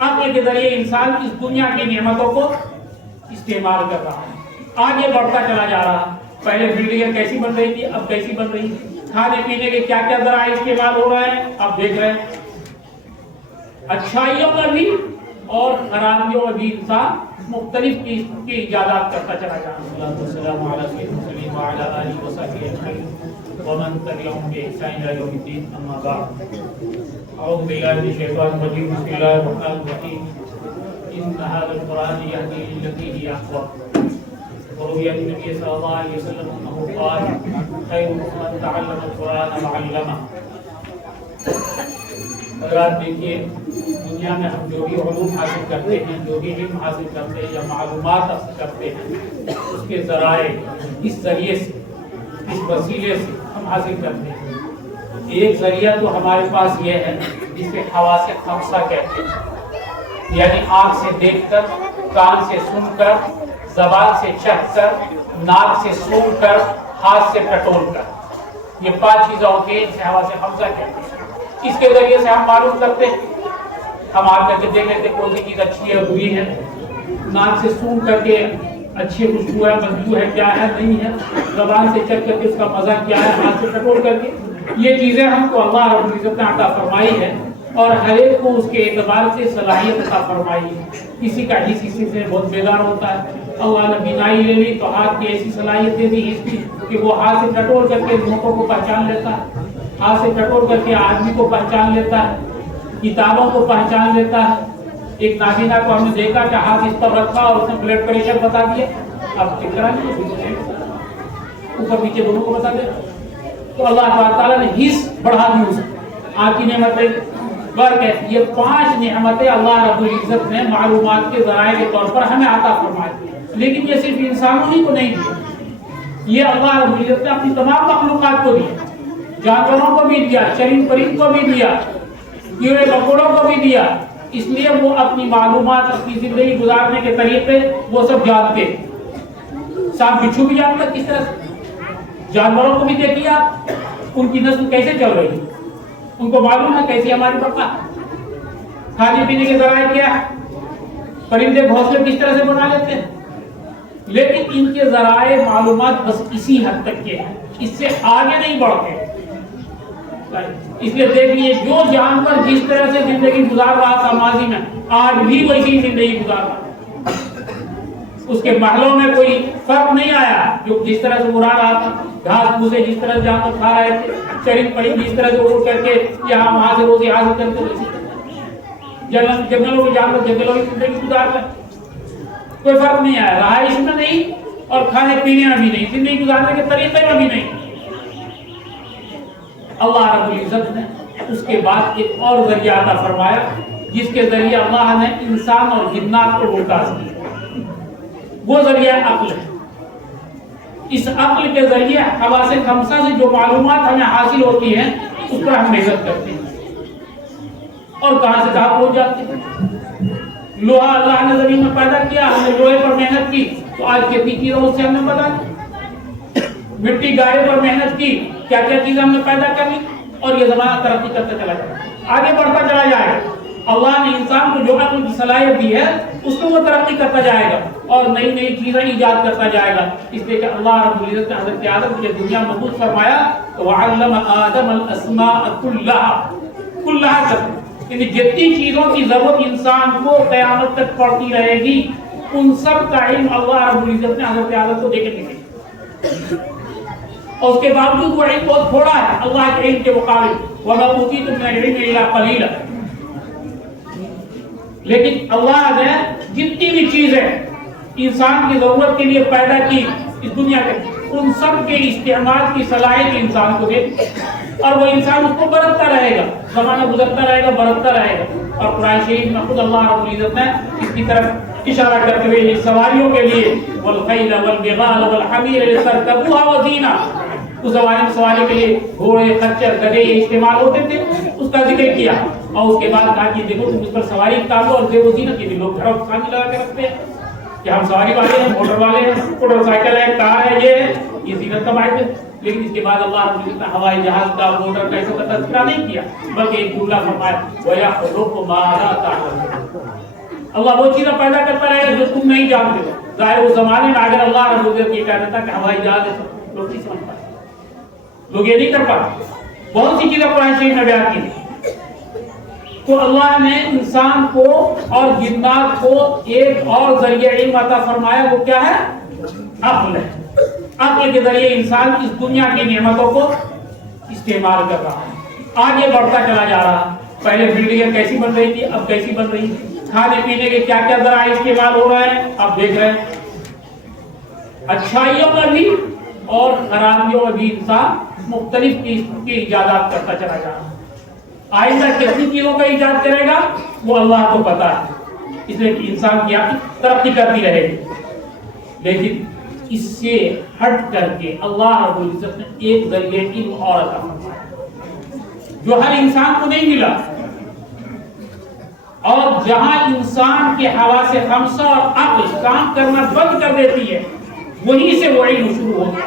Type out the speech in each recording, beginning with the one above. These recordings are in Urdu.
عقل کے ذریعے انسان اس دنیا کی نعمتوں کو استعمال کر رہا ہے، آگے بڑھتا چلا جا رہا ہے۔ پہلے بلڈنگیں کیسی بن رہی تھی، اب کیسی بن رہی ہے، کھانے پینے کے کیا کیا ذرائع استعمال ہو رہے ہیں، اب دیکھ رہے ہیں۔ اچھائیوں میں بھی اور خرابیوں میں بھی انسان مختلف قسم کی ایجادات کرتا چلا جا رہا ہے۔ السلام علیکم وعلی آلہ وصحبہ اجمعین ومن تبعهم بإحسان إلى يوم الدين، أما بعد۔ أعوذ بالله من الشيطان الرجيم، بسم الله الرحمن الرحيم۔ إن هذا القرآن يهدي للتي هي أقوم۔ وروي عن النبي صلى الله عليه وسلم أنه قال خيركم من تعلم القرآن وعلمه۔ حضرات دیکھیے، دنیا میں ہم جو بھی علوم حاصل کرتے ہیں، جو بھی علم حاصل کرتے ہیں یا معلومات حاصل کرتے ہیں، اس کے ذرائع اس ذریعے سے، اس وسیلے سے ہم حاصل کرتے ہیں۔ ایک ذریعہ تو ہمارے پاس یہ ہے جسے حواس خمسہ کہتے ہیں، یعنی آنکھ سے دیکھ کر، کان سے سن کر، زبان سے چکھ کر، ناک سے سونگھ کر، ہاتھ سے ٹٹول کر، یہ 5 چیزیں ہوتی ہیں جسے حواس خمسہ کہتے ہیں۔ اس کے ذریعے سے ہم معلوم کرتے ہیں، ہم آپ کر کے دیکھ لیتے کون سی چیز اچھی ہے بری ہے، ناک سے سونگھ کر کے اچھی خوشبو ہے بدبو ہے کیا ہے نہیں ہے، زبان سے چکھ کر کے اس کا مزہ کیا ہے، ہاتھ سے ٹٹول کر کے، یہ چیزیں ہم کو اللہ رب العزت نے عطا فرمائی ہے اور ہر ایک کو اس کے اعتبار سے صلاحیت عطا فرمائی ہے۔ کسی کا حص اسی سے بہت بیدار ہوتا ہے، اللہ نے بینائی لے لی تو ہاتھ کی ایسی صلاحیت دے دی اس کی کہ وہ ہاتھ سے ٹٹول کر کے موقعوں کو پہچان لیتا ہے، ہاتھ سے ٹٹول کر کے آدمی کو پہچان لیتا ہے، کتابوں کو پہچان لیتا ہے۔ ایک نابینا کو ہم نے دیکھا کہ ہاتھ اس پر رکھا اور اس نے بلڈ پریشر بتا دیا، اب ٹکرا نہیں، اوپر نیچے دونوں کو بتا دیا۔ تو اللہ تعالیٰ نے حص بڑھا دی اس آنکھ کی نعمتیں برق ہے۔ یہ 5 نعمتیں اللہ رب العزت نے معلومات کے ذرائع کے طور پر ہمیں عطا فرمائی، لیکن یہ صرف انسانوں ہی کو نہیں دی، یہ اللہ رب العزت نے اپنی تمام مخلوقات کو دیا، جانوروں کو بھی دیا، چرند پرند کو بھی دیا، کیڑے مکوڑوں کو بھی دیا، اس لیے وہ اپنی معلومات، اپنی زندگی گزارنے کے طریقے وہ سب جانتے۔ سانپ بچھو بھی جانتا کس طرح سے، جانوروں کو بھی دیکھیے آپ، ان کی نسل کیسے چل رہی ہے، ان کو معلوم ہے کیسی ہماری بقا، کھانے پینے کے ذرائع کیا ہے، پرندے گھونسلے کس طرح سے بنا لیتے ہیں، لیکن ان کے ذرائع معلومات بس اسی حد تک کے ہیں، اس سے آگے نہیں بڑھتے۔ اس لیے دیکھ لیے جو جانور جس طرح سے زندگی گزار رہا تھا ماضی میں، آج بھی ویسی زندگی گزار رہا ہے، اس کے محلوں میں کوئی فرق نہیں آیا، جو جس طرح سے اڑا رہا تھا، گھاس پھوسے جس طرح جانور کھا رہے تھے، چرند پرند جس طرح سے اڑ کر کے یہاں وہاں سے روزی حاصل کرتے تھے، جنگلوں کے جانور جنگلوں کی زندگی گزار رہے، کوئی فرق نہیں آیا، رہائش میں نہیں اور کھانے پینے میں بھی نہیں، زندگی گزارنے کے طریقے میں بھی نہیں۔ اللہ رب العزت نے اس کے بعد ایک اور ذریعہ عطا فرمایا جس کے ذریعے اللہ نے انسان اور جنات کو ممتاز کیا، وہ ذریعہ عقل ہے۔ اس عقل کے ذریعے حواس خمسہ سے جو معلومات ہمیں حاصل ہوتی ہیں اس پر ہم محنت کرتے ہیں اور کہاں سے کہاں پہنچ جاتے ہیں۔ لوہا اللہ نے زمین میں پیدا کیا، ہم نے لوہے پر محنت کی تو آج کتنی چیزیں اس سے ہم نے بتا دی، مٹی گارے پر محنت کی، کیا کیا چیزیں ہم نے پیدا کر لی، اور یہ زمانہ ترقی کرتا چلا جائے گا، آگے بڑھتا چلا جائے گا۔ اللہ نے انسان کو جو عقل کی صلاحیت دی ہے اس کو وہ ترقی کرتا جائے گا اور نئی نئی چیزیں ایجاد کرتا جائے گا۔ اس لیے کہ اللہ رب العزت نے حضرت آدم کو دنیا میں مبعوث فرمایا تو وَعَلَّمَ آدَمَ الْأَسْمَاءَ كُلَّهَا، یعنی جتنی چیزوں کی ضرورت انسان کو قیامت تک پڑتی رہے گی ان سب کا علم اللہ رب العزت نے حضرت آدم کو دے کے دیا، اور اس کے باوجود وہ علم بہت تھوڑا ہے اللہ کے علم کے مقابل، وَمَا أُوتِيتُم مِّنَ الْعِلْمِ إِلَّا قَلِيلًا۔ لیکن اللہ نے جتنی بھی چیزیں انسان کی ضرورت کے لیے پیدا کی اس دنیا کے، ان سب کے استعمال کی صلاحیت انسان کو دے، اور وہ انسان اس کو برتتا رہے گا، زمانہ گزرتا رہے گا، برتتا رہے گا۔ اور قرآن شریف میں خود اللہ رب العزت نے اس کی طرف اشارہ کرتے ہوئے سواریوں کے لیے والخیل والبغال والحمیر لترکبوها وزینہ، اس زمانے میں سواری کے لیے گھوڑے، خچر، گدھے استعمال ہوتے تھے، اس کا ذکر کیا، اور اس کے بعد کہا کہ دیکھو تم اس پر سواری کتابوں اور زیب و زینت، یہ بھی لوگ گھروں خانی لگا کے رکھتے ہیں کہ ہم سواری والے ہیں، موٹر والے ہیں، موٹر سائیکل ہے، کار ہے، یہ زینت کا باعث ہے۔ لیکن اس کے بعد اللہ رب العزت نے ہوائی جہاز کا، موٹر کا، ایسا کا تذکرہ نہیں کیا، بلکہ ایک جملہ فرمایا وَيَخْلُقُ مَا لَا تَعْلَمُونَ، اللہ وہ چیزیں پیدا کرتا رہے گا جو تم نہیں جانتے ہو. ظاہر اس زمانے میں اگر اللہ رب العزت یہ کہہ دیتا کہ ہوائی جہاز ہے تو لوگ نہیں سمجھ پاتے, لوگ یہ نہیں کر پاتے. بہت سی چیزیں قرآن شریف میں بیان کی. تو اللہ نے انسان کو اور جنات کو ایک اور ذریعہ علم عطا فرمایا, وہ کیا ہے؟ عقل ہے. عقل کے ذریعے انسان اس دنیا کی نعمتوں کو استعمال کر رہا ہے, آگے بڑھتا چلا جا رہا ہے. پہلے بلڈنگیں کیسی بن رہی تھی, اب کیسی بن رہی ہے. کھانے پینے کے کیا کیا ذرائع استعمال ہو رہے ہیں, اب دیکھ رہے ہیں. اچھائیوں میں بھی اور خرابیوں میں بھی انسان مختلف قسم کی ایجادات کرتا چلا جا رہا ہے. آئندہ کتنی چیزوں کا ایجاد کرے گا وہ اللہ کو پتا ہے, اس لیے کہ انسان کی ترقی کرتی رہے گی. لیکن اس سے ہٹ کر کے اللہ رب العزت نے ایک ذریعہ علم اور عطا فرمایا جو ہر انسان کو نہیں ملا. اور جہاں انسان کے حواس خمسہ اور عقل کام کرنا بند کر دیتی ہے, وہیں سے وہ علم شروع ہو گیا.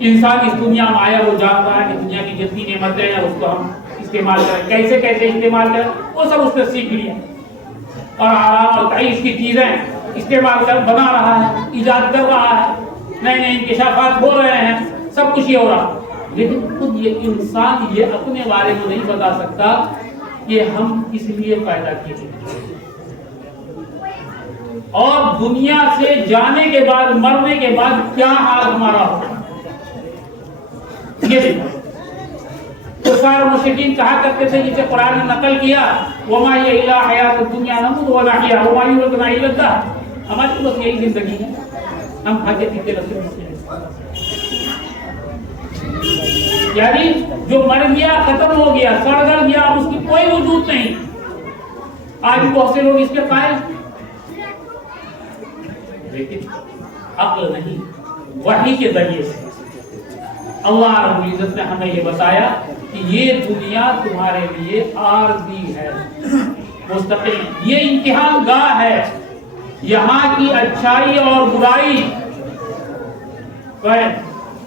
انسان اس دنیا میں آیا, وہ جانتا ہے کہ دنیا کی جتنی نعمتیں ہیں اس کو ہم استعمال کریں, کیسے کیسے استعمال کریں وہ سب اس نے سیکھ لیا. اور آرام اور تعیش کی چیزیں استعمال کر بنا رہا ہے, ایجاد کر رہا ہے, نئے نئے انکشافات ہو رہے ہیں, سب کچھ یہ ہو رہا ہے. لیکن خود یہ انسان یہ اپنے بارے میں نہیں بتا سکتا کہ ہم کس لیے پیدا کیے اور دنیا سے جانے کے بعد, مرنے کے بعد کیا حال ہمارا ہوگا. یہ دیکھو, تو سارے مشرکین کہا کرتے تھے, جسے قرآن نے نقل کیا, وما یہ الا حیات الدنیا نموت ونحیا وما یہلکنا الا الدہر, ہماری تو بس یہی زندگی ہے, ہم کھاتے پیتے رہتے ہیں. یعنی جو مر گیا ختم ہو گیا, سڑ گل گیا, اب اس کی کوئی وجود نہیں. آج بہت سے لوگ اس کے قائل, لیکن عقل نہیں, وحی کے ذریعے سے اللہ رب العزت نے ہمیں یہ بتایا کہ یہ دنیا تمہارے لیے عارضی ہے, مستقل. یہ امتحان گاہ ہے, یہاں کی اچھائی اور برائی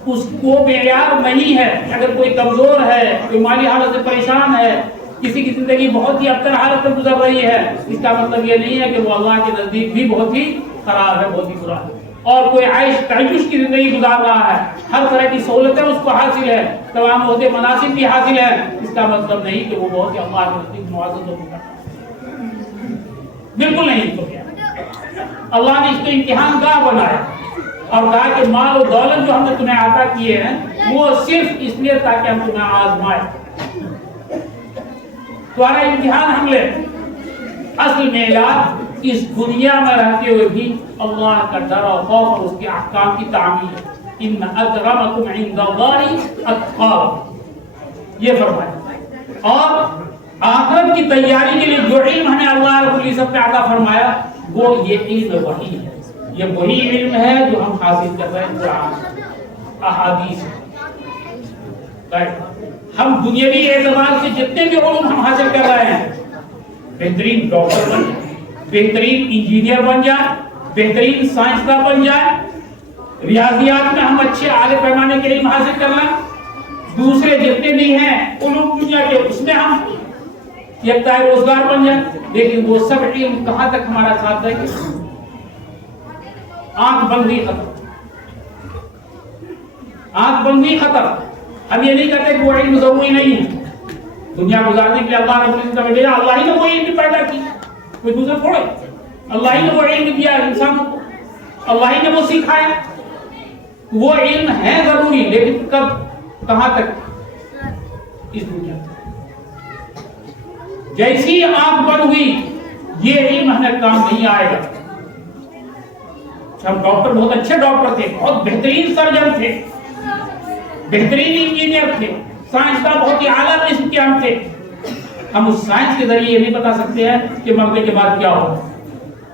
اس کو معیار نہیں ہے. اگر کوئی کمزور ہے, کوئی مالی حالت سے پریشان ہے, کسی کی زندگی بہت ہی ابتر حالت میں گزر رہی ہے, اس کا مطلب یہ نہیں ہے کہ وہ اللہ کے نزدیک بھی بہت ہی خراب ہے, بہت ہی برا ہے. اور کوئی عیش تعیش کی زندگی گزار رہا ہے, ہر طرح کی سہولتیں اس کو حاصل ہے, تمام عہدے مناصب بھی حاصل ہے, اس کا مطلب نہیں کہ وہ بہت ہی اللہ کے نزدیک معزز ہوگا. بالکل نہیں. تو کیا اللہ نے اس کو امتحان گاہ بنایا اور کہا کہ مال و دولت جو ہم نے تمہیں عطا کیے ہیں وہ صرف اس لیے تاکہ ہم تمہیں آزمائیں, تمہارا امتحان ہم لیں. اصل میں علاج اس دنیا میں رہتے ہوئے بھی اللہ کا ڈر اور خوف اور اس کے احکام کی تعمیل ہے. ان اکرمکم عند اللہ اتقاکم, یہ فرمایا. اور آخرت کی تیاری کے لیے جو علم ہمیں اللہ رب العزت نے عطا فرمایا وہ یہ علم وحی ہے. یہ وہی علم ہے جو ہم حاصل کر رہے ہیں قرآن احادیث. ہم دنیاوی اعتبار سے جتنے بھی علوم ہم حاصل کر رہے ہیں, بہترین ڈاکٹر بن جائے, بہترین انجینئر بن جائے, بہترین سائنسداں بن جائے, ریاضیات میں ہم اچھے اعلی پیمانے کے علم حاصل کر لیں, دوسرے جتنے بھی ہیں علوم دنیا کے اس میں ہم یکتا روزگار بن جائیں, لیکن وہ سب علم کہاں تک ہمارا ساتھ دے گا؟ آنکھ بند ہوئی ختم, آنکھ بند ہوئی ختم. ہم یہ نہیں کہتے کہ وہ علم ضروری نہیں ہے, دنیا گزارنے کے لیے اللہ رب العزت نے بھیجا, اللہ ہی نے وہ علم پیدا کی, کوئی دوسرا تھوڑے. اللہ ہی نے وہ علم دیا انسانوں کو, اللہ ہی نے وہ سکھایا. وہ علم ہے ضروری, لیکن کب, کہاں تک, اس دنیا تک. جیسی آنکھ بند ہوئی یہ علم ہمیں کام نہیں آئے گا. ہم ڈاکٹر بہت اچھے ڈاکٹر تھے, بہت بہترین سرجن تھے, بہترین انجینئر تھے, سائنسداں بہت ہی اعلیٰ قسم کے ہم تھے. ہم اس سائنس کے ذریعے یہ نہیں بتا سکتے ہیں کہ مرنے کے بعد کیا ہوگا.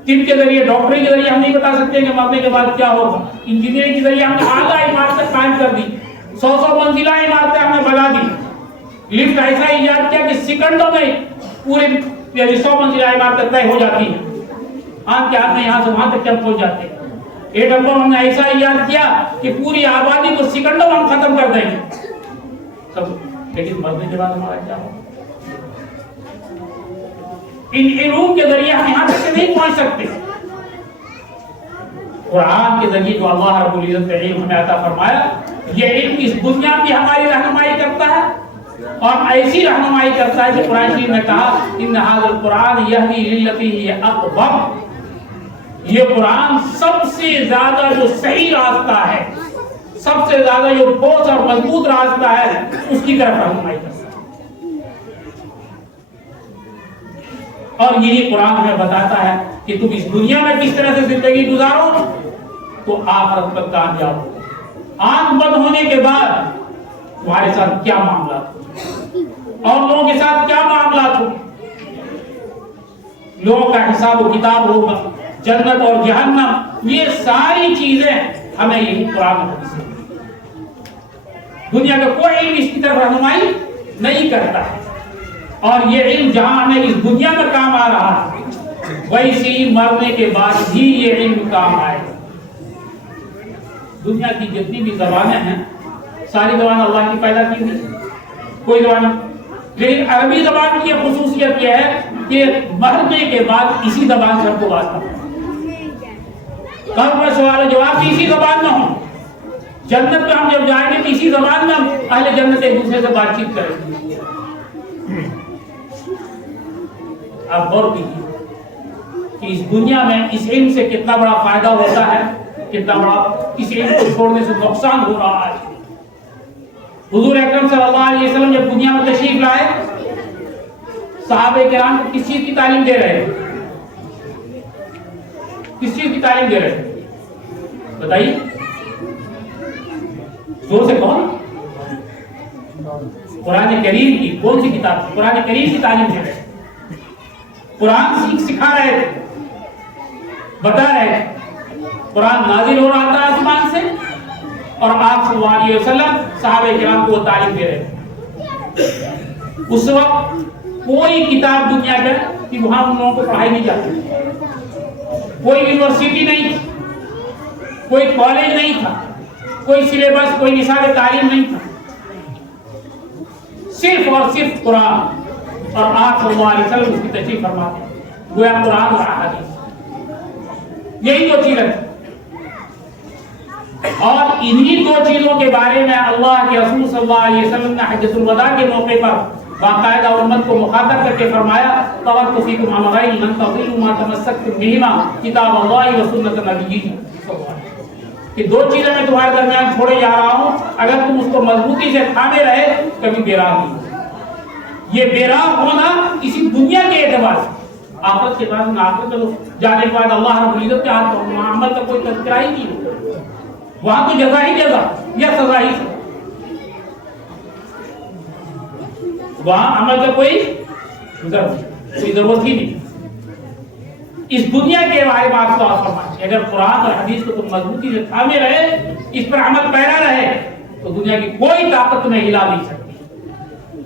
طب کے ذریعے, ڈاکٹری کے ذریعے ہم نہیں بتا سکتے کہ مرنے کے بعد کیا ہوگا. انجینئرنگ کے ذریعے ہم نے اعلیٰ عمارتیں قائم کر دی, 100 منزلہ عمارتیں ہم نے بنا دی. لفٹ ایسا ایجاد کیا کہ سیکنڈوں میں پورے 100 منزلہ عمارتیں طے ہو جاتی ہیں. آنکھ کے ہاتھ میں یہاں سے وہاں تک کیا پہنچ جاتے ہیں. ایٹم بم ہم نے ایسا ایجاد کیا کہ پوری آبادی کو سیکنڈوں میں ہم ختم کر دیں گے سب. لیکن مرنے کے بعد ہمارا کیا ہوگا؟ ان علوم کے ذریعے ہم یہاں تک نہیں پہنچ سکتے. قرآن کے ذریعے جو اللہ رب العزت نے علم ہمیں عطا فرمایا، یہ علم اس دنیا میں ہماری رہنمائی کرتا ہے اور ایسی رہنمائی کرتا ہے کہ قرآن شریف نے کہا ان ھذا القرآن یہدی للتی ہی اقوم. یہ قرآن سب سے زیادہ جو صحیح راستہ ہے، سب سے زیادہ جو ٹھوس اور مضبوط راستہ ہے، اس کی طرف رہنمائی کرتا ہے. اور یہی قرآن ہمیں بتاتا ہے کہ تم اس دنیا میں کس طرح سے زندگی گزارو تو آخرت میں کامیاب ہو. آنکھ بند ہونے کے بعد تمہارے ساتھ کیا معاملات ہو اور لوگوں کے ساتھ کیا معاملات ہو، لوگوں کا حساب و کتاب ہوگا، جنت اور جہنم، یہ ساری چیزیں ہمیں یہی قرآن حدیث سے. دنیا کا کوئی علم اس کی طرف رہنمائی نہیں کرتا ہے. اور یہ علم جہاں ہمیں اس دنیا میں کام آ رہا ہے، ویسی مرنے کے بعد بھی یہ علم کام آئے گا. دنیا کی جتنی بھی زبانیں ہیں ساری زبان اللہ کی پیدا کی ہوئی، کوئی زبان، لیکن عربی زبان کی خصوصیت یہ ہے کہ مرنے کے بعد اسی زبان سے ہم کو بات کرنا ہے. کل میں سوال و جواب بھی اسی زبان میں ہوں. جنت میں ہم جب جائیں گے تو اسی زبان میں اہل جنت ایک دوسرے سے بات چیت کریں گے. آپ غور کیجیے کہ اس دنیا میں اس علم سے کتنا بڑا فائدہ ہوتا ہے، کتنا بڑا اس علم کو چھوڑنے سے نقصان ہو رہا ہے. حضور اکرم صلی اللہ علیہ وسلم جب دنیا میں تشریف لائے، صحابہ کرام کو کس چیز کی تعلیم دے رہے ہیں؟ کس چیز کی تعلیم دے رہے ہیں بتائیے، زور سے کون؟ قرآن کریم کی. کون سی کتاب؟ قرآن کریم کی تعلیم دے رہے ہیں. قرآن سکھا رہے تھے، بتا رہے تھے. قرآن نازل ہو رہا تھا آسمان سے اور آپ صلی اللہ علیہ وسلم صحابہ کرام کو وہ تعلیم دے رہے تھے. اس وقت کوئی کتاب دنیا کا کہ وہاں ان لوگوں کو پڑھائی نہیں جاتی، کوئی یونیورسٹی نہیں تھی، کوئی کالج نہیں تھا، کوئی سلیبس، کوئی نصاب تعلیم نہیں تھا. صرف اور صرف قرآن اور آپ صلی اللہ علیہ وسلم اس کی تشریح فرماتے ہیں. گویا قرآن اور حدیث یہی دو چیزیں ہیں. اور انہی دو چیزوں کے بارے میں اللہ کے رسول صلی اللہ علیہ وسلم نے حجۃ الوداع کے موقع پر باقاعدہ امت کو مخاطب کر کے فرمایا ترکت فیکم امرین لن تضلوا ما تمسکتم بہما کتاب اللہ و سنت نبیہ. کہ دو چیزیں میں تمہارے درمیان چھوڑے جا رہا ہوں، اگر تم اس کو مضبوطی سے تھامے رہے کبھی بیراہ نہیں. یہ بیراہ ہونا اسی دنیا کے اعتبار سے. آخرت کے بعد آخرت میں جانے کے بعد اللہ رب العزت کے ہاتھ میں عمل کا کوئی تذکرہ ہی نہیں ہوتا. وہاں تو جزا ہی جزا یا سزا ہی سزا. وہاں عمل کا کوئی ضرورت ہی نہیں. اس دنیا کے بارے میں آپ کو فرمائیں اگر قرآن اور حدیث کو تم مضبوطی سے تھامے رہے، اس پر عمل پیرا رہے، تو دنیا کی کوئی طاقت تمہیں ہلا نہیں سکتی.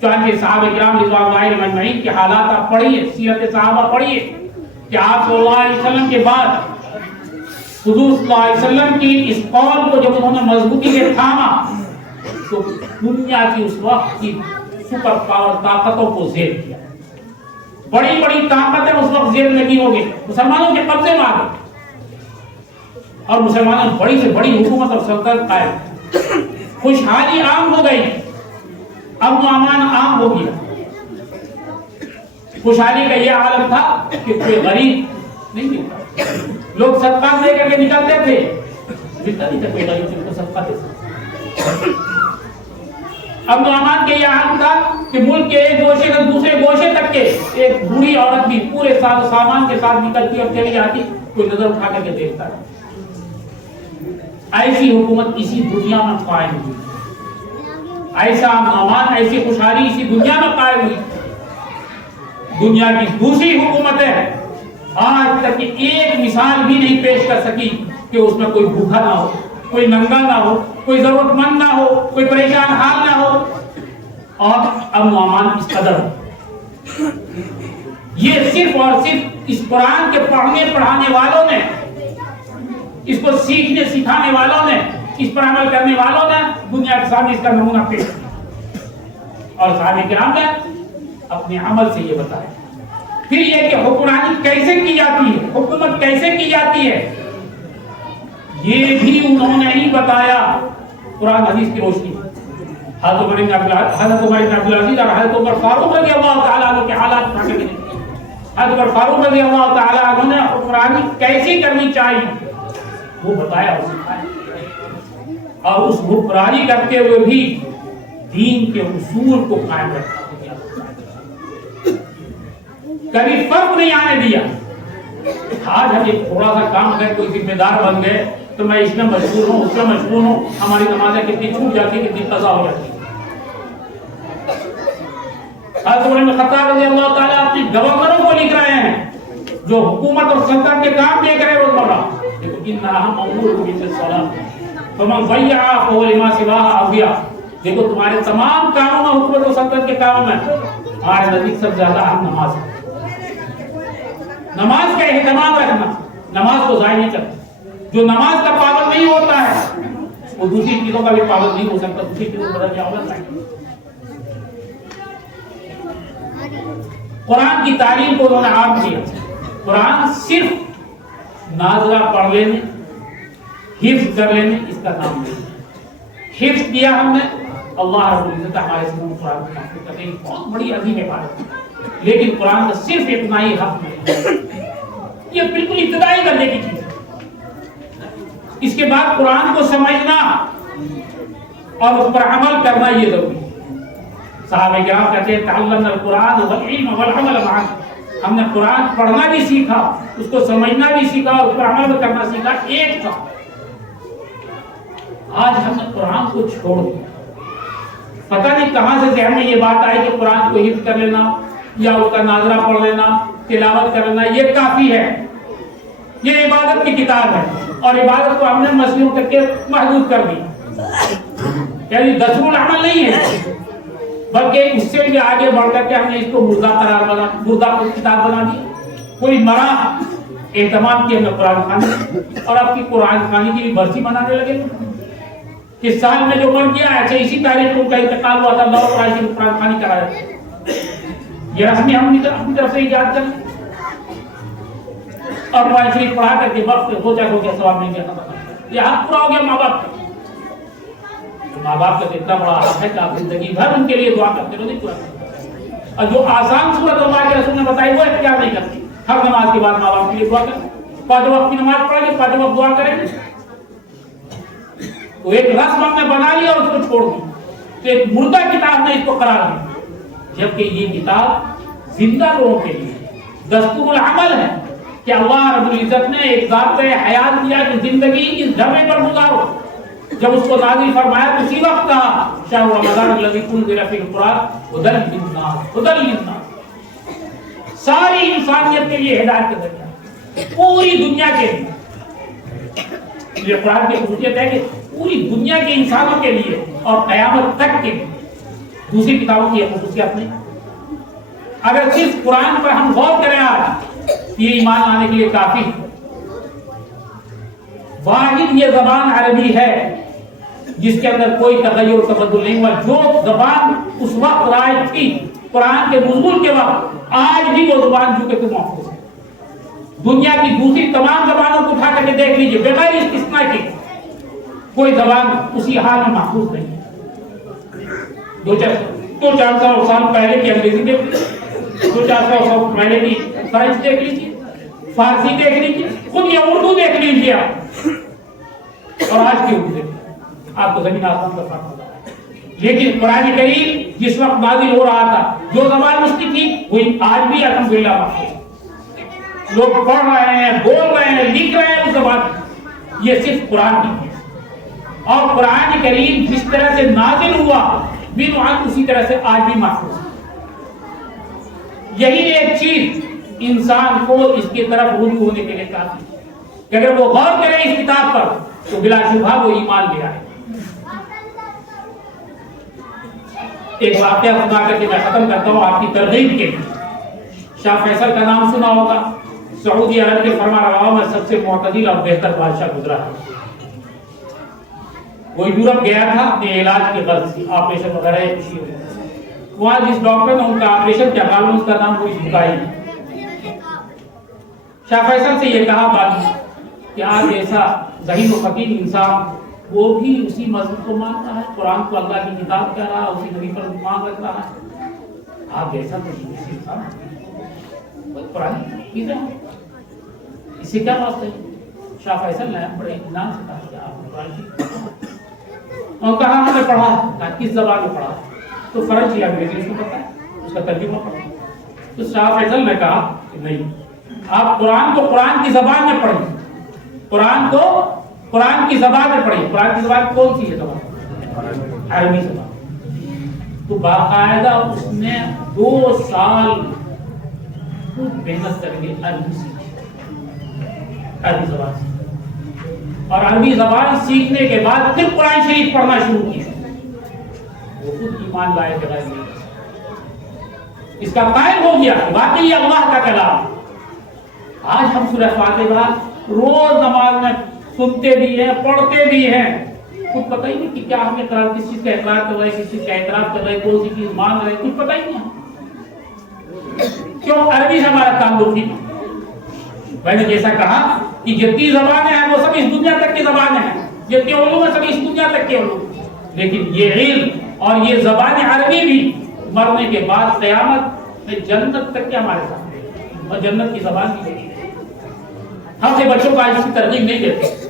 چنانچہ صحابہ کرام رضوان اللہ علیہم اجمعین کے حالات آپ پڑھیے، سیرت صحابہ پڑھیے کہ آپ صلی اللہ علیہ وسلم کے بعد حضور صلی اللہ علیہ وسلم کی اس قول کو جب انہوں نے مضبوطی سے تھاما تو دنیا کی اس وقت کی سپر پاور طاقتوں کو زیر کیا. بڑی بڑی طاقتیں اس وقت زیر لگی ہو گئی، مسلمانوں کے قبضے میں آ گئی اور مسلمانوں بڑی سے بڑی حکومت اور سلطنت قائم. خوشحالی عام ہو گئی، امن و امان عام ہو گیا. خوشحالی کا یہ عالم تھا کہ کوئی غریب نہیں ملتا، لوگ صدقہ دے کر کے نکلتے تھے، ملتا نہیں تھا کوئی غریب جن کو صدقہ دے سکتا. امن و امان کے یہ عالم تھا کہ ملک کے ایک گوشے سے دوسرے گوشے تک کے ایک بوڑھی عورت بھی پورے ساز و سامان کے ساتھ نکلتی اور چلی جاتی، کوئی نظر اٹھا کر کے دیکھتا ہے. ایسی حکومت اسی دنیا میں قائم ہوئی، ایسا امان، ایسی خوشحالی اسی دنیا میں قائم ہوئی. دنیا کی دوسری حکومتیں آج تک ایک مثال بھی نہیں پیش کر سکی کہ اس میں کوئی بھوکا نہ ہو، کوئی ننگا نہ ہو، کوئی ضرورت مند نہ ہو، کوئی پریشان حال نہ ہو اور امن و امان اس قدر ہو. یہ صرف اور صرف اس قرآن کے پڑھنے پڑھانے والوں نے، اس کو سیکھنے سکھانے والوں نے، اس پر عمل کرنے والوں نے دنیا کے سامنے اس کا نمونہ پیش کیا. اور صحابہ کرام نے اپنے عمل سے یہ بتایا پھر یہ کہ حکمرانی کیسے کی جاتی ہے، حکومت کیسے کی جاتی ہے، یہ بھی انہوں نے ہی بتایا قرآن حدیث کی روشنی میں۔ حضرت عمر بن عبدالعزیز اور حضرت عمر فاروق رضی اللہ تعالیٰ عنہ کے حالات اٹھا کے دیکھیں۔ حضرت عمر فاروق رضی اللہ تعالیٰ عنہ نے حکمرانی کیسی کرنی چاہیے وہ بتایا اور سکھایا، اور اس حکمرانی کرتے ہوئے بھی دین کے اصول کو قائم رکھا، کبھی فرق نہیں آنے دیا۔ آج ہم ایک تھوڑا سا کام کریں، کوئی ذمہ دار بن گئے تو میں اس میں مشغول ہوں، اس میں مشغول ہوں، ہماری نمازیں کتنی چھوٹ جاتی، کتنی قضا ہو جاتی۔ حضرت عمر بن خطاب رضی اللہ تعالیٰ اپنی گورنروں کو لکھ رہے ہیں جو حکومت اور سلطنت کے کام دیکھ رہے ہیں روزمرہ، دیکھو انھا مأمورون بالصلاۃ فمن ضیعھا فہو لما سواھا اضیع۔ دیکھو تمہارے تمام کاموں میں، حکومت اور سلطنت کے کاموں میں ہمارے نزدیک سب سے زیادہ اہم نماز ہے۔ نماز کا اہتمام رکھنا، نماز کو ضائع نہیں کرنا۔ جو نماز کا پابند نہیں ہوتا ہے وہ دوسری چیزوں کا بھی پابند نہیں ہو سکتا، دوسری چیزوں پر کیا ہوگا نہیں۔ قرآن کی تعلیم کو انہوں نے عام کیا۔ قرآن صرف ناظرہ پڑھ لینے، حفظ کر لینے اس کا نام نہیں۔ حفظ کیا ہم نے، اللہ رب العزت ہمارے سامنے قرآن کو محفوظ کرتے ہیں، بہت بڑی عظیم عبادت ہے۔ لیکن قرآن کا صرف اتنا ہی حق نہیں، یہ بالکل ابتدائی درجے کی چیز ہے۔ اس کے بعد قرآن کو سمجھنا اور اس پر عمل کرنا یہ ضروری ہے۔ صحابہ کرام کہتے ہیں تعلمنا القرآن والعلم والعمل معا، ہم نے قرآن پڑھنا بھی سیکھا، اس کو سمجھنا بھی سیکھا، اس پر عمل کرنا سیکھا، ایک تھا۔ آج ہم نے قرآن کو چھوڑ دیا، پتہ نہیں کہاں سے ذہن میں یہ بات آئی کہ قرآن کو حفظ کر لینا یا اس کا ناظرہ پڑھ لینا، تلاوت کر لینا یہ کافی ہے، یہ عبادت کی کتاب ہے، اور عبادت کو ہم نے مسلم کر کے محدود کر دی، یعنی دستور العمل نہیں ہے، بلکہ اس سے بھی آگے بڑھ کر کے ہم نے اس کو مردہ قرار بنا، مردہ کتاب بنا دی۔ کوئی مرا اہتمام کیا ہم نے قرآن خوانی، اور اب کی قرآن خوانی کی بھی برسی بنانے لگے کہ سال میں جو مر گیا ہے اسی تاریخ کو ان کا انتقال ہوا تھا، اللہ قرآن کی قرآن خوانی کرایا، یہ رسمی ہم اپنی طرف سے ایجاد کریں، اور قرآن شریف پڑھا کر کے وقت ہو گیا ثواب نہیں گیا، یہ حق پورا ہو گیا ماں باپ کا۔ ماں باپ کا اتنا بڑا حق ہے کہ آپ زندگی بھر ان کے لیے دعا کرتے رہو، نہیں پورا کرتے، اور جو آسان صورت اللہ کے رسول نے بتائی وہ اختیار نہیں کرتی۔ ہر نماز کے بعد ماں باپ کے لیے دعا کریں، پانچ وقت کی نماز پڑھیں گے، پانچ وقت دعا کریں گے، تو ایک رسم ہم نے بنا لی اور اس کو چھوڑ دی، تو ایک مردہ کتاب نے اس کو قرار دی، جبکہ یہ کتاب زندہ لوگوں کے لیے دستور العمل ہے کہ اللہ رب العزت نے ایک ذات حیات دیا کہ زندگی اس ڈھرے پر گزارو۔ جب اس کو نازل فرمایا تو اسی وقت کہا شہر رمضان الذی انزل فیہ القرآن ھدی للناس، ھدی للناس، ساری انسانیت کے لیے ہدایت کا ذریعہ، پوری دنیا کے لیے۔ یہ قرآن کی خصوصیت ہے کہ پوری دنیا کے انسانوں کے لیے اور قیامت تک کے لیے، دوسری کتابوں کی یہ خصوصیت نہیں۔ اگر صرف قرآن پر ہم غور کریں آج، یہ ایمان آنے کے لیے کافی ہے۔ واحد یہ زبان عربی ہے جس کے اندر کوئی تغیر تبدل نہیں ہوا، جو زبان اس وقت رائج تھی قرآن کے نزول کے وقت، آج بھی وہ زبان جو کہ محفوظ ہے۔ دنیا کی دوسری تمام زبانوں کو اٹھا کر کے دیکھ لیجیے، بغیر استثناء کے کوئی زبان اسی حال میں محفوظ نہیں ہے۔ دو چار سو سال پہلے کی انگریزی دیکھ لیجیے، 200-400 سال پہلے کی فرانس دیکھ لیجیے، فارسی دیکھ لیجیے، خود یہ اردو دیکھ لیجیے آپ، اور آج کی اردو دیکھ آپ کو زمین آسمان کا فرق ہوتا ہے۔ لیکن قرآن کریم جس وقت نازل ہو رہا تھا، جو زبان اس کی تھی وہی آج بھی الحمدللہ محفوظ ہے۔ لوگ پڑھ رہے ہیں، بول رہے ہیں، لکھ رہے ہیں اس زبان میں، یہ صرف قرآن کی ہے۔ اور قرآن کریم جس طرح سے نازل ہوا بالعکس اسی طرح سے آج بھی محفوظ ہے۔ یہی ایک چیز انسان کو اس کی طرف رجوع ہونے کے لیے کافی ہے کہ اگر وہ غور کرے اس کتاب پر تو بلا شبہ وہ ایمان لے آئے۔ ایک واقعہ سنا کر کے میں ختم کرتا ہوں آپ کی ترغیب کے لیے۔ شاہ فیصل کا نام سنا ہوگا، سعودی عرب کے فرما رواؤں میں سب سے معتدل اور بہتر بادشاہ گزرا ہے۔ وہ یورپ گیا تھا اپنے علاج کے غرض سے، آپریشن وغیرہ خوشی ہو، وہاں جس ڈاکٹر نے ان کا آپریشن کیا معلوم اس کا نام کوئی بھکائی، شاہ فیصل سے یہ کہا باقی کہ آج ایسا ذہین و فقیر انسان وہ بھی اسی مذہب کو مانتا ہے، قرآن کو اللہ کی کتاب کہہ رہا ہے، اسی نبی پر ایمان رکھ رہا ہے. آپ ایسا تو انسان قرآن چیزیں اس سے کیا واسطہ ہے؟ شاہ فیصل نے بڑے اطمینان سے کہا کہ آپ قرآن کی اور کہا ہم نے پڑھا، کہا کس زبان میں پڑھا؟ تو فرنچ یا انگریزی کو پڑھا ہے، اس کا ترجمہ پڑھا. تو شاہ فیصل نے کہا کہ نہیں، آپ قرآن کو قرآن کی زبان میں پڑھیں، قرآن کو قرآن کی زبان میں پڑھیں. قرآن کی زبان کون سی ہے؟ زبان عربی زبان. تو باقاعدہ اس نے 2 سال خوب محنت کر کے عربی سیکھی، عربی زبان سیکھی، اور عربی زبان سیکھنے کے بعد پھر قرآن شریف پڑھنا شروع کیا. وہ خود ایمان لائے بغیر نہیں، اس کا قائل ہو گیا کہ واقعی اللہ کا کلام. آج ہم سورہ فاتحہ روز نماز میں سنتے بھی ہیں، پڑھتے بھی ہیں، کچھ پتہ ہی نہیں کہ کیا ہم کس چیز کا اقرار کر رہے ہیں، کس چیز کا اعتراف کر رہے ہیں، کون سی چیز مان رہے ہیں، کچھ پتہ ہی نہیں. کیوں؟ عربی سے ہمارا تعلق ہی. میں نے جیسا کہا کہ جتنی زبانیں ہیں وہ سب اس دنیا تک کی زبانیں ہیں، جتنے علوم ہیں سب اس دنیا تک کے علوم، لیکن یہ علم اور یہ زبان عربی بھی مرنے کے بعد قیامت میں جنت تک کے ہمارے ساتھ ہے، اور جنت کی زبان بھی ہے. ہم سے بچوں کو آج اس کی ترغیب نہیں دیتے،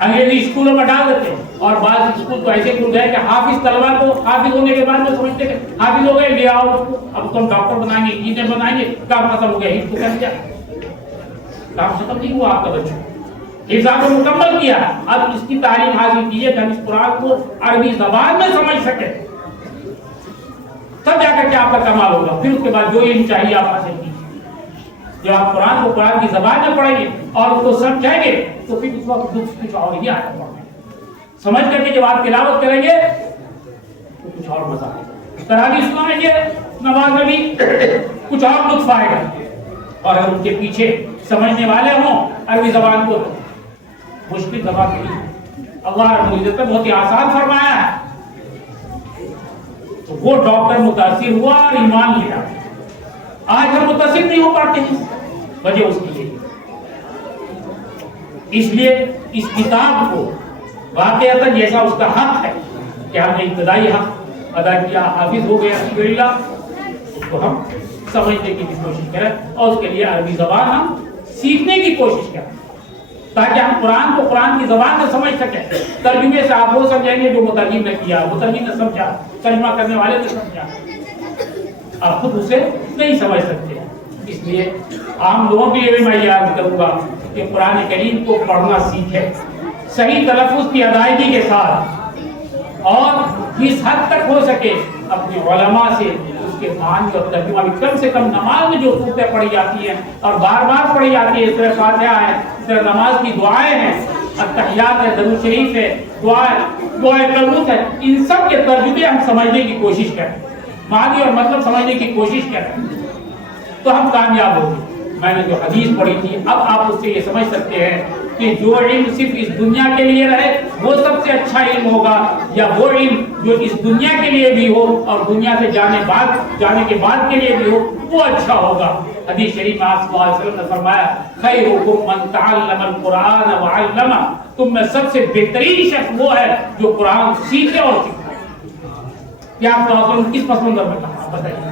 انگریزی اسکولوں میں ڈال دیتے ہیں، اور بعض اسکول تو ایسے کھل گئے کہ حافظ طلبا کو حافظ ہونے کے بعد میں سمجھتے کہ حافظ ہو گئے، لے آؤ اب تم ڈاکٹر بنائیں گے، انجینئر بنائیں گے، کام ختم ہو گیا. حفظ کر دیا، کام ختم نہیں ہوا آپ کا بچہ. حفظ آپ کو مکمل کیا، اب اس کی تعلیم حاصل کی ہے کہ ہم اس قرآن کو عربی زبان میں سمجھ سکیں، تب جا کر کے آپ کا کمال ہوگا. پھر اس کے بعد جو علم چاہیے آپ حاصل کیجیے. جب آپ قرآن کو قرآن کی زبان میں پڑھیں گے اور اس کو سمجھیں گے تو پھر اس وقت کچھ اور ہی آتا پڑھیں گے. سمجھ کر کے جب آپ تلاوت کریں گے تو کچھ اور مزہ آئے گا. تراویح سنائیں گے نماز میں بھی کچھ اور لطف آئے گا. اور اگر ان کے پیچھے سمجھنے والے ہوں عربی زبان کو، مشکل زبان نہیں، اللہ رب العزت نے بہت ہی آسان فرمایا ہے. تو وہ ڈاکٹر متاثر ہوا اور ایمان لیا. آج ہم متاثر نہیں ہو پاتے ہیں، وجہ اس کی ہے. اس لیے اس کتاب کو واقعتا جیسا اس کا حق ہے کہ ہم نے ابتدائی حق ادا کیا، حافظ ہو گیا الحمدللہ، اس کو ہم سمجھنے کی کوشش کریں اور اس کے لیے عربی زبان ہم سیکھنے کی کوشش کریں تاکہ ہم قرآن کو قرآن کی زبان میں سمجھ سکیں. ترجمے سے آپ وہ سمجھیں گے جو مترجم نے کیا، مترجم نے سمجھا، ترجمہ کرنے والے نے سمجھا، آپ خود اسے نہیں سمجھ سکتے. اس لیے عام لوگوں کے لیے بھی میں یاد کروں گا کہ قرآن کریم کو پڑھنا سیکھیں صحیح تلفظ کی ادائیگی کے ساتھ، اور جس حد تک ہو سکے اپنے علماء سے اس کے معنی اور ترجمہ بھی. کم سے کم نماز میں جو صورتیں پڑھی جاتی ہیں اور بار بار پڑھی جاتی ہے، اس طرح فاتحہ ہے، اس طرح نماز کی دعائیں ہیں، التحیات ہے، درود شریف ہے، دعائے قنوت ہے، ان سب کے ترجمے ہم سمجھنے کی کوشش کریں، معنی اور مطلب سمجھنے کی کوشش کریں تو ہم کامیاب ہوں گے. میں نے جو حدیث پڑھی تھی، اب آپ اس سے یہ سمجھ سکتے ہیں کہ جو علم صرف اس دنیا کے لیے رہے وہ سب سے اچھا علم ہوگا، یا وہ علم جو اس دنیا کے لیے بھی ہو اور دنیا سے جانے کے بعد کے لیے بھی ہو وہ اچھا ہوگا. حدیث شریف میں آپ صلی اللہ علیہ وسلم نے فرمایا خیرکم من تعلم القرآن وعلمہ، تم میں سب سے بہترین شخص وہ ہے جو قرآن سیکھے اور سکھائے. کیا آپ صلی اللہ علیہ وسلم کس پس منظر میں کہا بتائیے؟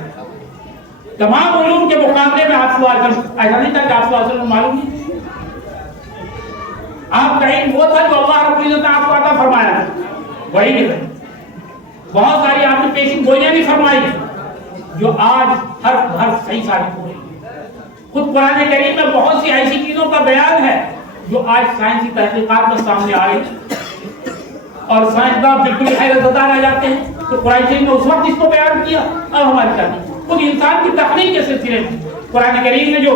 تمام علوم کے مقابلے میں آپ صلی اللہ علیہ وسلم ایسا نہیں تھا کہ آپ صلی اللہ علیہ وسلم معلوم نہیں، آپ کا علم وہ تھا جو اللہ رب العزت نے آپ کو عطا فرمایا ہے، وہی نہیں ہے. بہت ساری آپ نے پیشن گوئیاں بھی فرمائی جو آج ہر صحیح ثابت ہو رہی ہے. خود قرآن کریم میں بہت سی ایسی چیزوں کا بیان ہے جو آج سائنسی تحقیقات میں سامنے آ رہی ہے اور سائنسداں بالکل حیرت زدہ رہ جاتے ہیں. تو قرآن کریم نے اس وقت اس کو بیان کیا، اب ہماری تحقیق خود انسان کی تخلیق کے سلسلے میں قرآن کریم نے جو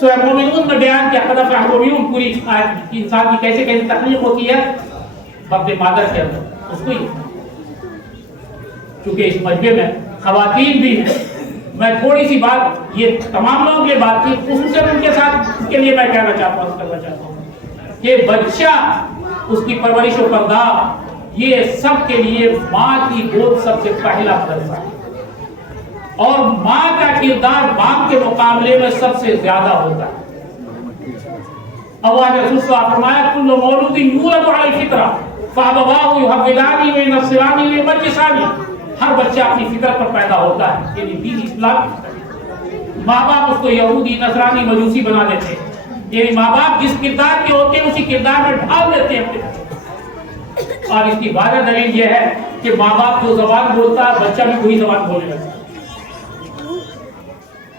سورہ مومنون میں بیان کیا، قد افلح المؤمنون، پوری انسان کی کیسے کیسے تخلیق ہوتی ہے بطن مادر کے اندر، اس کو ہی. چونکہ اس مجمع میں خواتین بھی ہیں، میں تھوڑی سی بات یہ تمام لوگوں کے لیے بات کی، خصوصاً ان کے ساتھ کے لیے میں کہنا چاہتا ہوں کہ بچہ، اس کی پرورش و پرداز، یہ سب کے لیے ماں کی گود سب سے پہلا درجہ ہے. اور ماں کا کردار باپ کے مقابلے میں سب سے زیادہ ہوتا ہے۔ اللہ کے رسول صلی اللہ علیہ وسلم فرمایا کل مولود یولد علی الفطرہ فابواہ یحولانہ و ینصرانہ و یمجسانہ، ہر بچہ اپنی فطرت پر پیدا ہوتا ہے، یعنی دین اسلام۔ ماں باپ اس کو یہودی، نصرانی، مجوسی بنا دیتے ہیں، یعنی ماں باپ جس کردار کے ہوتے ہیں اسی کردار میں ڈھال دیتے ہیں اپنے بچے۔ اور اس کی واضح دلیل یہ ہے کہ ماں باپ جو زبان بولتا ہے بچہ بھی وہی زبان بولنے لگتا ہے۔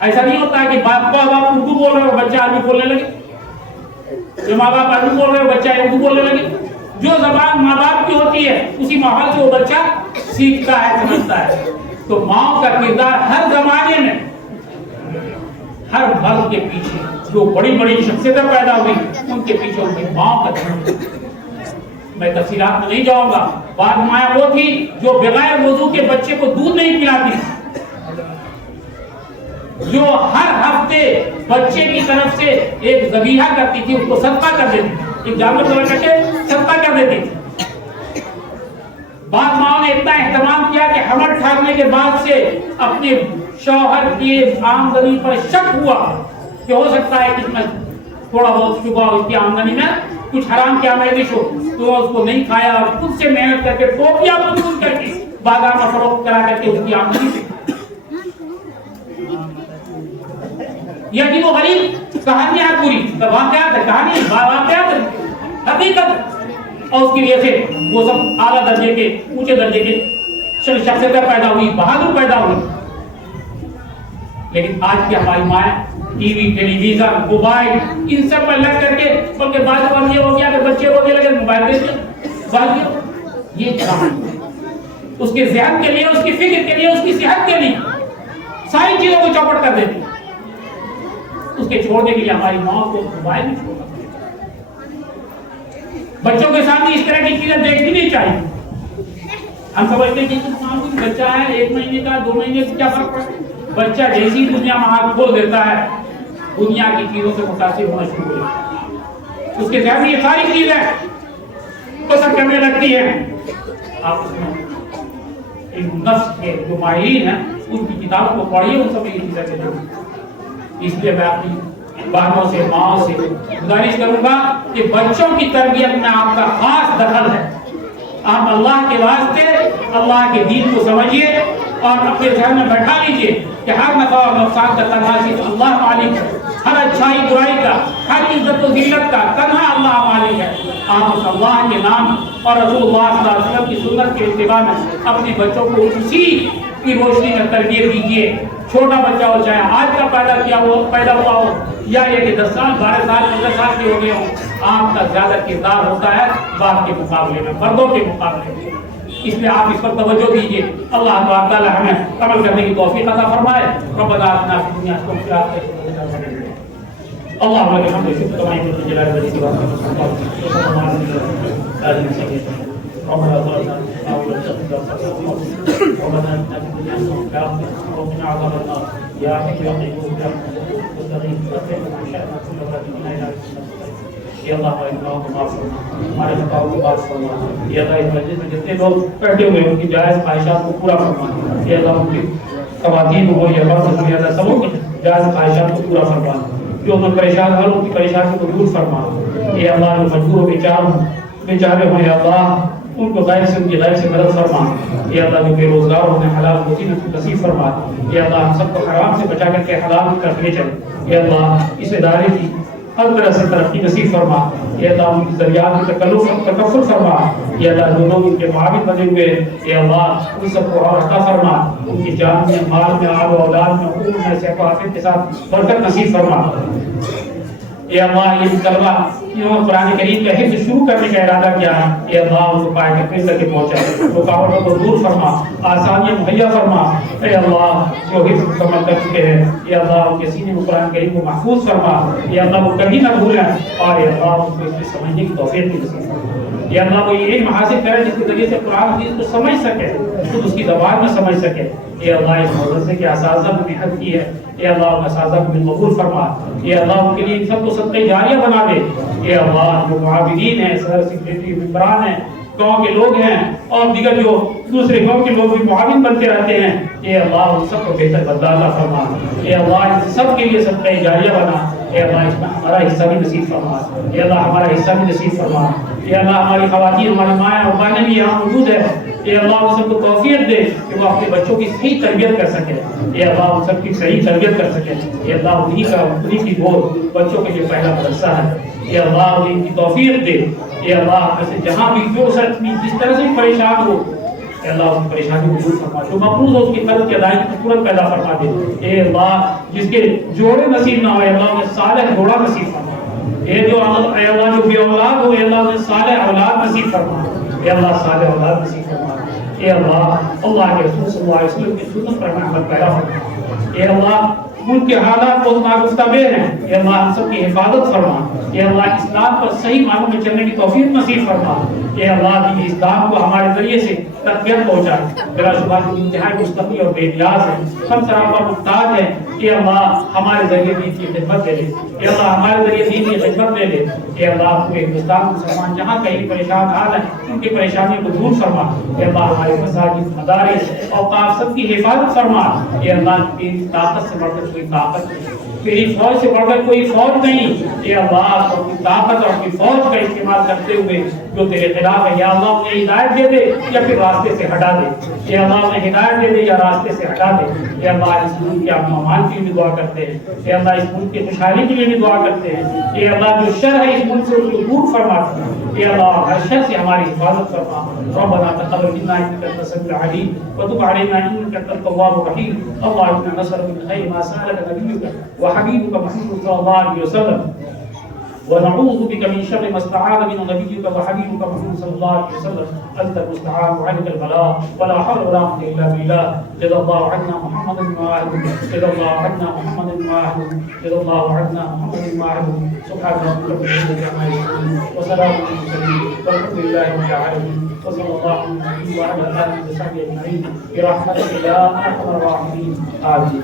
ایسا نہیں ہوتا ہے کہ باپ اردو بول رہے اور بچہ عربی بولنے لگے، جو ماں باپ عربی بول رہے اور بچہ اردو بولنے لگے۔ جو زبان ماں باپ کی ہوتی ہے اسی ماحول سے وہ بچہ سیکھتا ہے، سمجھتا ہے۔ تو ماں کا کردار ہر زمانے میں، ہر مرد کے پیچھے جو بڑی بڑی شخصیتیں پیدا ہوئی ان کے پیچھے ان کی ماں کا دھرم۔ میں تفصیلات میں نہیں جاؤں گا۔ بعد ماں وہ تھی جو بغیر وضو کے بچے کو دودھ نہیں پلاتی، جو ہر ہفتے بچے کی طرف سے ایک ذبیحہ کرتی تھی، اس کو صدقہ کر دیتی تھی، ایک جانور ذبح کر کے صدقہ کر دیتی تھی۔ بعض ماں نے اتنا اہتمام کیا کہ حمل ٹھہرنے کے بعد سے اپنے شوہر کی آمدنی پر شک ہوا کہ ہو سکتا ہے کہ اس میں تھوڑا بہت شبہ ہو، اس کی آمدنی میں کچھ حرام کی آمیزش ہو، تو اس کو نہیں کھایا اور خود سے محنت کر کے ٹوپیاں مزدور کر کے بازار میں فروخت کرا کر کے اس کی آمدنی سے یہ عجیب و غریب کہانیاں پوری واقعات ہے، کہانی واقعات حقیقت، اور اس کی وجہ سے وہ سب اعلیٰ درجے کے، اونچے درجے کے شخصیتیں پیدا ہوئی، بہادر پیدا ہوئی۔ لیکن آج کی ہماری مائیں ٹی وی، ٹیلی ویژن، موبائل، ان سب پر لگ کر کے، بلکہ بعض بار یہ ہو گیا کہ بچے رونے لگے موبائل دے دیا، یہ کہانی اس کے ذہن کے لیے، اس کی فکر کے لیے، اس کی صحت کے لیے ساری چیزوں کو چوپٹ کر دیتی۔ اس کے چھوڑنے کے لیے ہماری ماں کو موبائل نہیں چھوڑنا، بچوں کے سامنے اس طرح کی چیزیں دیکھنی نہیں چاہیے۔ ہم سمجھتے ہیں کہ معمولی بچہ ہے، 1 مہینے کا، 2 مہینے سے کیا فرق پڑتا ہے؟ بچہ جیسی دنیا میں ہاتھ کھول دیتا ہے دنیا کی چیزوں سے متاثر ہونا شروع ہو جاتا ہے، اس کے ذہن میں یہ ساری چیزیں پسند کرنے لگتی ہیں۔ آپ اس میں ان نفس کے جو ماہرین ہیں ان کی کتابوں کو پڑھیے، ان سب میں یہ چیزیں دیکھیں۔ اس لیے میں اپنی بہنوں سے، ماں سے گزارش کروں گا کہ بچوں کی تربیت میں آپ کا خاص دخل ہے۔ آپ اللہ کے واسطے اللہ کے دین کو سمجھیے اور اپنے ذہن میں بیٹھا لیجئے کہ ہر نفع اور نقصان کا تنہا صرف اللہ مالک ہے، ہر اچھائی برائی کا، ہر عزت و ذلت کا تنہا اللہ مالک ہے۔ آپ اس اللہ کے نام اور رسول اللہ صلی اللہ علیہ وسلم کی سنت کے اتباع میں اپنے بچوں کو اسی کی روشنی میں تربیت دیجیے۔ چھوٹا بچہ ہو، چاہے آج کا پیدا ہوا ہو یا یہ کہ 10 سال، 12 سال، 15 سال کے ہو گئے ہوں، آپ کا زیادہ کردار ہوتا ہے باپ کے مقابلے میں، مردوں کے مقابلے میں۔ اس لیے آپ اس پر توجہ دیجیے۔ اللہ تعالی ہمیں عمل کرنے کی توفیق عطا فرمائے۔ ربنا آتنا فی الدنیا حسنۃ وفی الآخرۃ حسنۃ اللهم لك الحمد والشكر كما ينبغي لجلال وجهك ربنا ظلمنا ربنا آتنا في الدنيا حسنة وفي الآخرة وقنا عذاب النار يا حي يا قيوم يا مستغيث استغفر شأننا كله ولا تكلنا إلى انفسنا یا اللہ ہمارے گناہوں کو معاف فرما، ہمارے خطاؤں کو معاف فرما۔ یا اللہ اس مجلس میں جتنے لوگ بیٹھے ہوئے ان کی جائز خواہشات کو پورا فرما۔ یا اللہ ان کی خواتین ہو یا مرد ہو یا اللہ سبوں کی جائز خواہشات کو پورا فرما۔ جو لوگ پریشان ہیں ان کی پریشانی کو دور فرما۔ یا اللہ جو مجبور ہو بیچارے ہوں یا اللہ ان کو غیر سے، ان کی غیر سے مدد فرما۔ یا اللہ جو بے روزگار ہوں انہیں حلال روزی نصیب فرما۔ یا اللہ ہم سب کو حرام سے بچا کر کے حلال کی طرف لے چل۔ یا اللہ اس ادارے کی ہر طرح سے ترقی نصیب فرما۔ یا اللہ ان کی ذریعات کی تکفل فرما۔ یا اللہ جو لوگ ان کے معاون بنے ہوئے یا اللہ ان سب کو اور عطا فرما، ان کی جان میں، مال میں، آل و اولاد میں، عمر میں، صحت و عافیت کے ساتھ برکت نصیب فرما۔ یا اللہ یہ طلبہ انہوں نے قرآن کریم کا حفظ شروع کرنے کا ارادہ کیا ہے، یا اللہ ان کو پائے کے پھر تک پہنچائے، رکاوٹوں کو دور فرما، آسانیاں مہیا فرما۔ اے اللہ جو حفظ مکمل کر چکے ہیں یا اللہ ان کے سینے میں قرآن کریم کو محفوظ فرما۔ یا اللہ وہ کبھی نہ بھولیں اور یا اللہ ان کو اس میں سمجھنے کی توفیق بھی نصیب فرما۔ یا اللہ وہ یہ علم حاصل کرے جس کے ذریعے سے قرآن حدیث کو سمجھ سکے، خود اس کی زبان میں سمجھ سکے۔ یا اللہ اس مدرسے کے اساتذہ کو محنت کی ہے، یا اللہ ان اساتذہ کو بالقبول فرما۔ یا اللہ ان کے لیے ان سب کو صدقہ جاریہ بنا دے۔ یا اللہ جو معاونین ہیں، صدر سیکریٹری، ممبران ہیں، گاؤں کے لوگ ہیں اور دیگر جو دوسرے گاؤں کے لوگ بھی معاون بنتے رہتے ہیں، اے اللہ ان سب کو بہتر بدلہ عطا فرما، اے اللہ ان سب کے لیے صدقہ جاریہ بنا، اے اللہ اس میں ہمارا حصہ بھی نصیب فرما، اے اللہ ہمارا حصہ بھی نصیب فرما، اے اللہ ہماری خواتین ہماری مائیں اور بہنیں بھی یہاں موجود ہے، اے اللہ ان سب کو توفیق دے کہ وہ اپنے بچوں کی صحیح تربیت کر سکے، اے اللہ ان سب کی صحیح تربیت کر سکے، اے اللہ انہی کی گود بچوں کے لیے پہلا مدرسہ ہے، اے اللہ انہیں کی توفیق دے، اے اللہ ایسے جہاں بھی جو جس طرح سے پریشان ہو، اے اللہ اس کی پریشانی کو دور فرما، جو مقروض ہو اس کی قرض کی ادائیگی کو ترنت پیدا فرما دے، اے اللہ جس کے جوڑے نصیب نہ ہو اے اللہ انہیں صالح جوڑا نصیب فرما، اے اللہ جو بے اولاد ہو اے اللہ انہیں صالح اولاد نصیب فرما، اے اللہ صالح اولاد نصیب فرما، اے اللہ کے رسول صلی اللہ علیہ وسلم کی سنت پر عمل پیدا فرما، اے اللہ ملک کے حالات بہت ناگفتہ ہیں، اے اللہ ہم سب کی حفاظت فرما، اے اللہ اسلام پر صحیح معنوں میں چلنے کی توفیق نصیب فرما، اے اللہ کی اسلام کو ہمارے ذریعے سے تقویت پہنچائے، بلا شبہ جو انتہائی مستقل اور بے نیاز ہے، ہم سراپا محتاج ہیں، اے اللہ ہمارے ذریعے دین کی خدمت دے لے، اے اللہ ہمارے ذریعے دین کی خدمت دے لے، اے اللہ پورے ہندوستان مسلمان جہاں کہیں پریشان حال ہیں ان کی پریشانیوں کو دور فرما، اے اللہ ہمارے مساجد مدارس اوقاف سب کی حفاظت فرما، اے اللہ تیری طاقت سے بڑھ کر کوئی طاقت نہیں، تیری فوج سے بڑھ کر کوئی فوج نہیں، اے اللہ اپنی طاقت اور اپنی فوج کا استعمال کرتے ہوئے جو تیرے خلاف ہے یا اللہ انہیں ہدایت دے دے یا پھر راستے سے ہٹا دے، اے اللہ انہیں ہدایت دے دے یا راستے سے ہٹا دے، اے اللہ اس ملک کے امن و امان کے لیے بھی دعا کرتے ہیں، اے اللہ اس ملک کی خوشحالی کے لیے بھی دعا کرتے ہیں، اے اللہ جو شر ہے اس ملک سے اس کو دور فرما، اے اللہ ہر شر سے ہماری حفاظت فرما، ربنا تقبل منا انك انت السميع العليم وتب علينا انك انت التواب الرحيم، اللهم انا نسألك من خير ما سألك نبيك وحبيبك محمد صلى الله عليه وسلم، ونعوذ بك من شر ما استعاذ منه نبيك وحبيبك محمد صلى الله عليه وسلم، انت المستعان وعليك البلاء ولا حول ولا قوه الا بالله، جزا الله عنا محمدا واهله، جزا الله عنا محمدا واهله، جزا الله عنا محمدا واهله، سبحان ربك رب العزه عما يصفون وسلام على المرسلين والحمد لله رب العالمين، وصلى الله على النبي وعلى اله وصحبه اجمعين برحمتك يا ارحم الراحمين، آمين.